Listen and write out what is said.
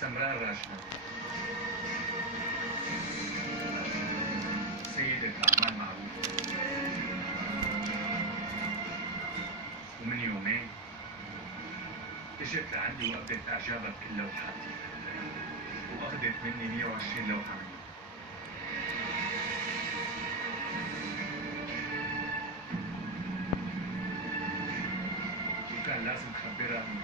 سمراء الراشدة سيدة أعمال معروفة. ومن يومين اجت لعندي وقفت إعجابها بكل لوحاتي، وأخذت مني 120 لوحة مني. وكان لازم أخبرها من